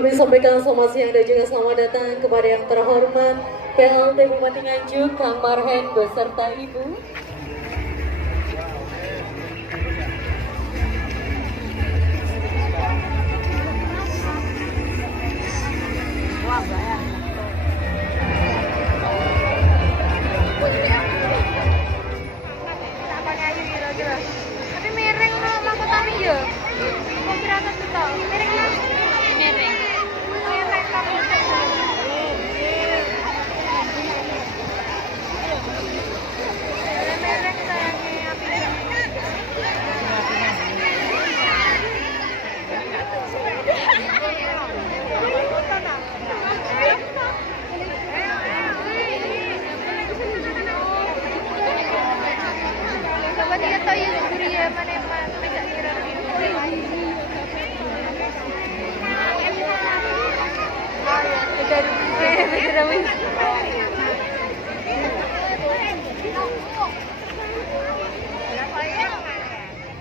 Kami sampaikan selamat siang dan juga selamat datang kepada yang terhormat PLT Bupati Nganjuk, Kang Marhen beserta Ibu. Tapi mereng no mahkotanya ya. Kok berangkat tuh? Mereng no. Mereng. Mereng kamu. Mereng sayangnya api. Coba dia tahu ya guri ya mana tidak kira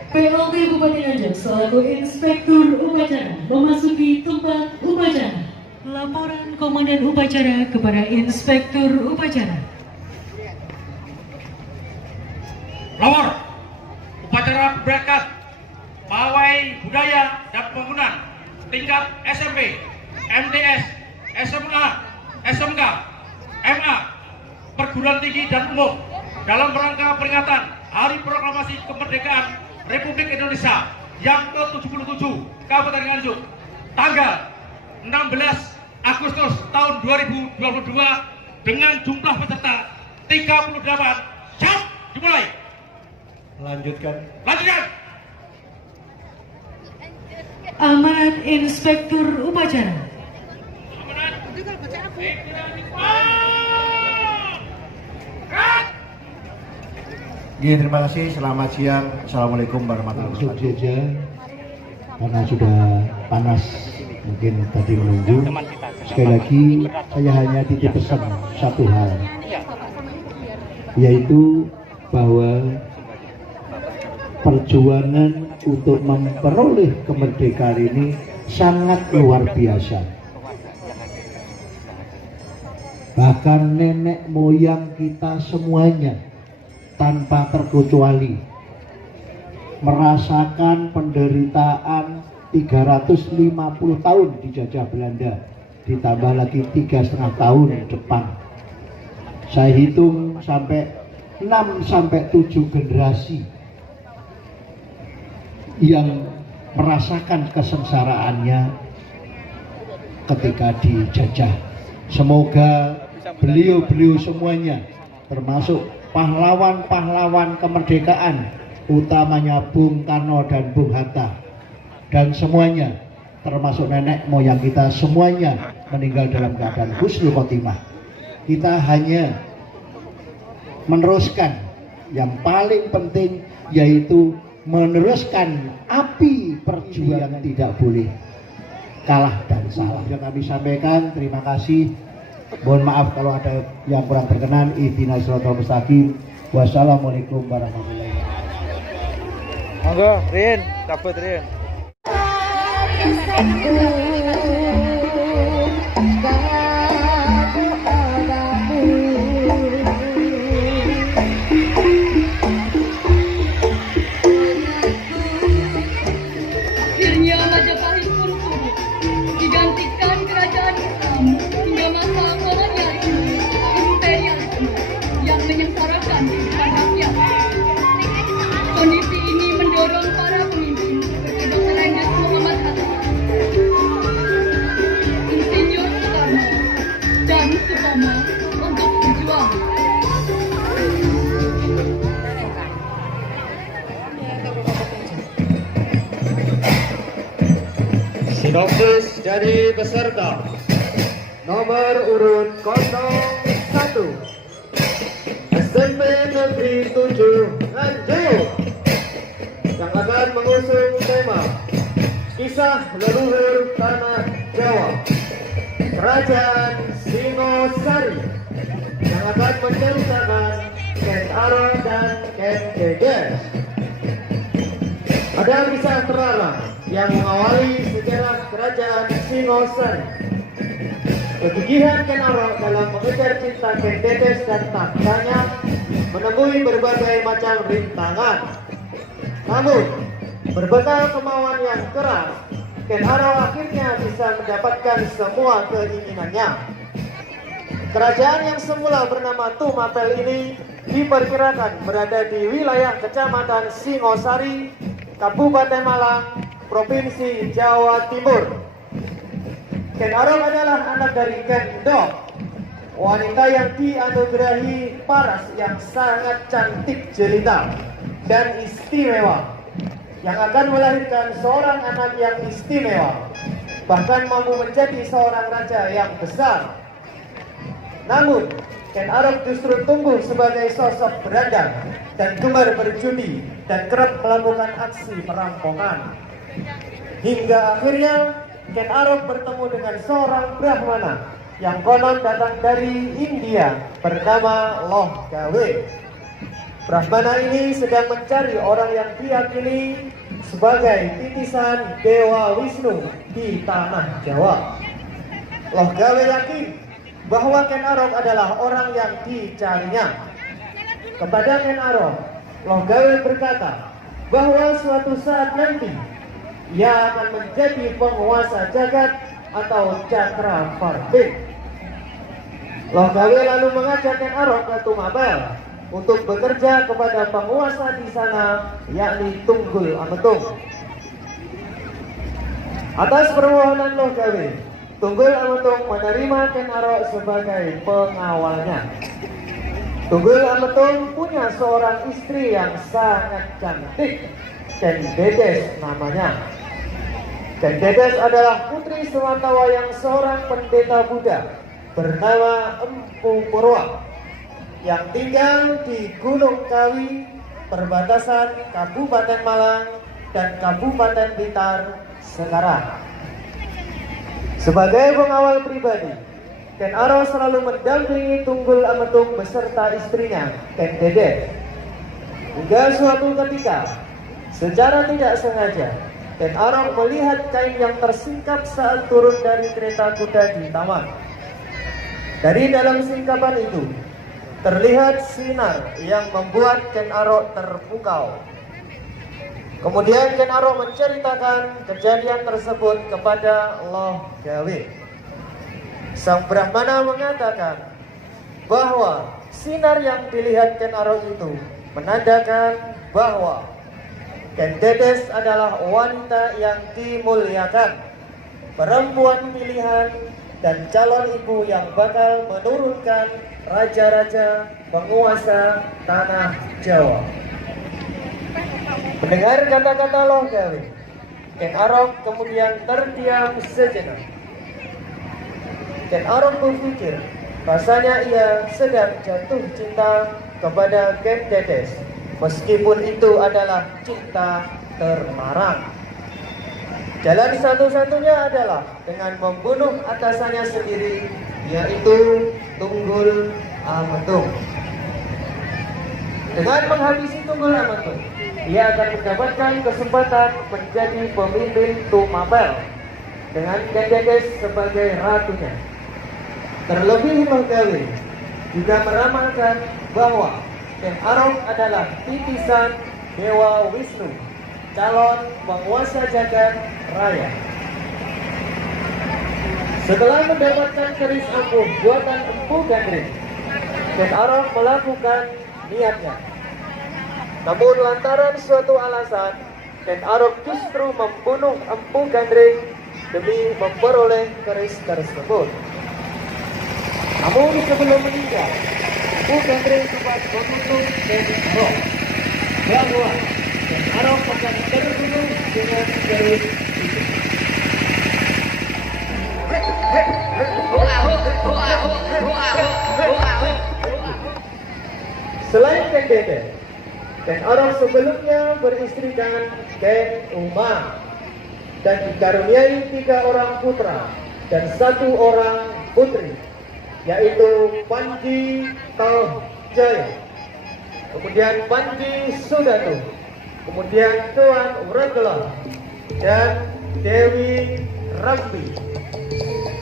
PLT Bupati Nganjuk selaku Inspektur Upacara memasuki tempat upacara. Laporan Komandan Upacara kepada Inspektur Upacara. Lapor upacara berangkat pawai budaya dan bangunan tingkat SMP, MTS, SMA, SMK, MA, perguruan tinggi dan umum dalam rangka peringatan Hari Proklamasi Kemerdekaan Republik Indonesia yang ke-77 Kabupaten Nganjuk tanggal 16 Agustus tahun 2022 dengan jumlah peserta 38. Siap, dimulai. Lanjutkan. Amanat Inspektur Upacara. Oke, terima kasih. Selamat siang. Assalamualaikum warahmatullahi Langsung wabarakatuh. saja, karena sudah panas mungkin tadi menunggu. Sekali lagi saya hanya titip pesan satu hal, yaitu bahwa perjuangan untuk memperoleh kemerdekaan ini sangat luar biasa. Bahkan nenek moyang kita semuanya tanpa terkecuali merasakan penderitaan 350 tahun dijajah Belanda, ditambah lagi 3,5 tahun Jepang. Saya hitung sampai 6-7 generasi yang merasakan kesengsaraannya ketika dijajah. Semoga beliau-beliau semuanya, termasuk pahlawan-pahlawan kemerdekaan, utamanya Bung Karno dan Bung Hatta, dan semuanya, termasuk nenek moyang kita, semuanya meninggal dalam keadaan husnul khotimah. Kita hanya meneruskan yang paling penting, yaitu meneruskan api perjuangan, tidak boleh kalah dan salah. Yang kami sampaikan, terima kasih. Mohon maaf kalau ada yang kurang berkenan. Ihdinas siratal mustaqim. Wassalamualaikum warahmatullahi wabarakatuh. Monggo, Rin, cabut Rin. Akhirnya Majapahit pun surut, digantikan kerajaan Islam hingga masa kolonialisme imperialisme yang menyengsarakan kehidupan rakyat. Kondisi ini mendorong para pemimpin seperti Dr. Andes Muhammad Hatta, Insinyur Soekarno, dan Sutomo untuk berjuang. Sinopsis dari peserta nomor urut 01 SMP Negeri 7 Nganjuk yang akan mengusung tema Kisah Leluhur Tanah Jawa Kerajaan Singosari yang akan menceritakan Ken Arok dan Ken Geges. Ada kisah terlarang yang mengawali sejarah kerajaan Singosari. Kegigihan Ken Arok dalam mengejar cinta Ken Dedes dan tahtanya menemui berbagai macam rintangan. Namun, berbekal kemauan yang keras, Ken Arok akhirnya bisa mendapatkan semua keinginannya. Kerajaan yang semula bernama Tumapel ini diperkirakan berada di wilayah Kecamatan Singosari, Kabupaten Malang, Provinsi Jawa Timur. Ken Arok adalah anak dari Ken Dok, wanita yang dianugerahi paras yang sangat cantik jelita dan istimewa, yang akan melahirkan seorang anak yang istimewa, bahkan mampu menjadi seorang raja yang besar. Namun, Ken Arok justru tumbuh sebagai sosok berandal dan gemar berjudi dan kerap melakukan aksi perampokan. Hingga akhirnya Ken Arok bertemu dengan seorang Brahmana yang konon datang dari India bernama Loh Gawe. Brahmana ini sedang mencari orang yang diyakini sebagai titisan Dewa Wisnu di tanah Jawa. Loh Gawe yakin bahwa Ken Arok adalah orang yang dicarinya. Kepada Ken Arok, Loh Gawe berkata bahwa suatu saat nanti ia akan menjadi penguasa jagat atau Cakravartin. Loh Gawe lalu mengajak Ken Arok ke Tumapel untuk bekerja kepada penguasa di sana, yakni Tunggul Ametung. Atas permohonan Loh Gawe, Tunggul Ametung menerima Ken Arok sebagai pengawalnya. Tunggul Ametung punya seorang istri yang sangat cantik, Ken Dedes namanya. Ken Dedes adalah putri sematawayang seorang pendeta Buddha bernama Empu Purwa yang tinggal di Gunung Kawi, perbatasan Kabupaten Malang dan Kabupaten Blitar sekarang. Sebagai pengawal pribadi, Ken Arok selalu mendampingi Tunggul Ametung beserta istrinya, Ken Dedes. Hingga suatu ketika, secara tidak sengaja, Ken Arok melihat kain yang tersingkap saat turun dari kereta kuda di taman. Dari dalam singkapan itu, terlihat sinar yang membuat Ken Arok terpukau. Kemudian Ken Arok menceritakan kejadian tersebut kepada Loh Gawe. Sang Brahmana mengatakan bahwa sinar yang dilihat Ken Arok itu menandakan bahwa Ken Dedes adalah wanita yang dimuliakan, perempuan pilihan, dan calon ibu yang bakal menurunkan raja-raja penguasa tanah Jawa. Mendengar kata-kata Loh Gawe, Ken Arok kemudian terdiam sejenak. Ken Arok berpikir, rasanya ia sedang jatuh cinta kepada Ken Dedes, meskipun itu adalah cinta terlarang. Jalan satu-satunya adalah dengan membunuh atasannya sendiri, yaitu Tunggul Ametung. Dengan menghabisi Tunggul Ametung, ia akan mendapatkan kesempatan menjadi pemimpin Tumapel dengan Ken Dedes sebagai ratunya. Terlebih Loh Gawe juga meramalkan bahwa Ken Arok adalah titisan Dewa Wisnu, calon penguasa jagat raya. Setelah mendapatkan keris ampuh buatan Empu Gandring, Ken Arok melakukan niatnya. Namun lantaran suatu alasan, Ken Arok justru membunuh Empu Gandring demi memperoleh keris tersebut. Namun sebelum meninggal, Empu Gandring sempat mengutuk Ken Arok bahwa Ken Arok akan terbunuh dengan keris itu. Selain Ken Dedes, Ken Arok sebelumnya beristri dengan Ken Uma dan dikaruniai 3 orang putra dan 1 orang putri, yaitu Panji Taujaya, kemudian Panji Sudatu, kemudian Tuan Uregla dan Dewi Rambi.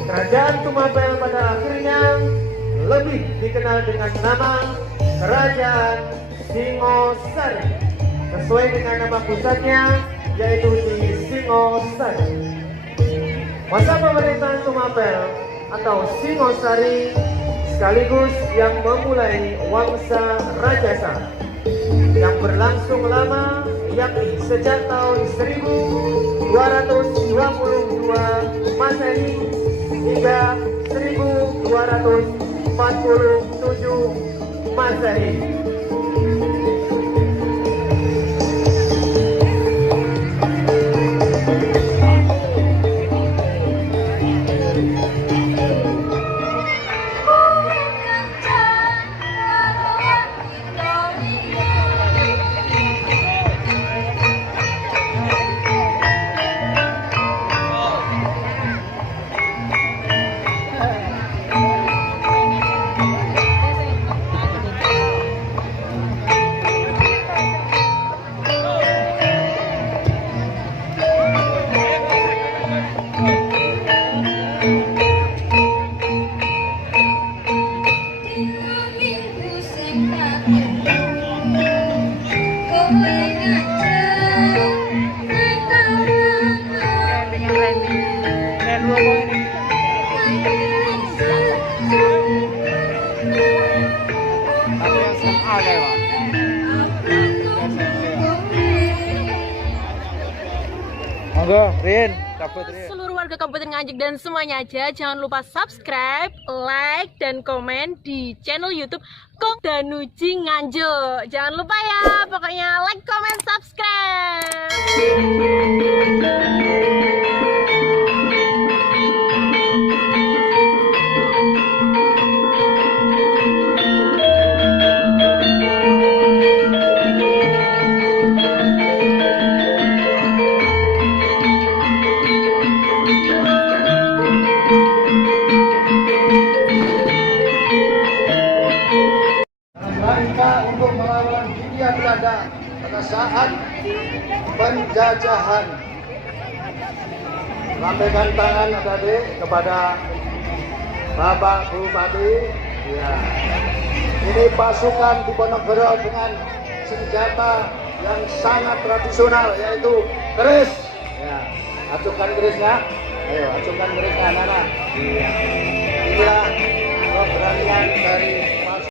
Kerajaan Tumapel pada akhirnya lebih dikenal dengan nama Kerajaan Singosari sesuai dengan nama pusatnya yaitu di Singosari. Masa pemerintahan Tumapel atau Singosari sekaligus yang memulai Wangsa Rajasa yang berlangsung lama yakni sejak tahun 1222 Masehi hingga 1247 Masehi. Monggo, Rin, cabut Rin. Seluruh warga Kabupaten Nganjuk dan semuanya aja, jangan lupa subscribe, like, dan komen di channel YouTube Kok Danuji Nganjuk. Jangan lupa ya, pokoknya like, comment, subscribe. Rangka untuk melawan Hindia Belanda pada saat penjajahan. Lambaikan tangan adik kepada Bapak Bupati. Ya. Ini pasukan Diponegoro dengan senjata yang sangat tradisional yaitu keris. Ya. Acungkan kerisnya. Ayo, acungkan kerisnya, Nana. Iya.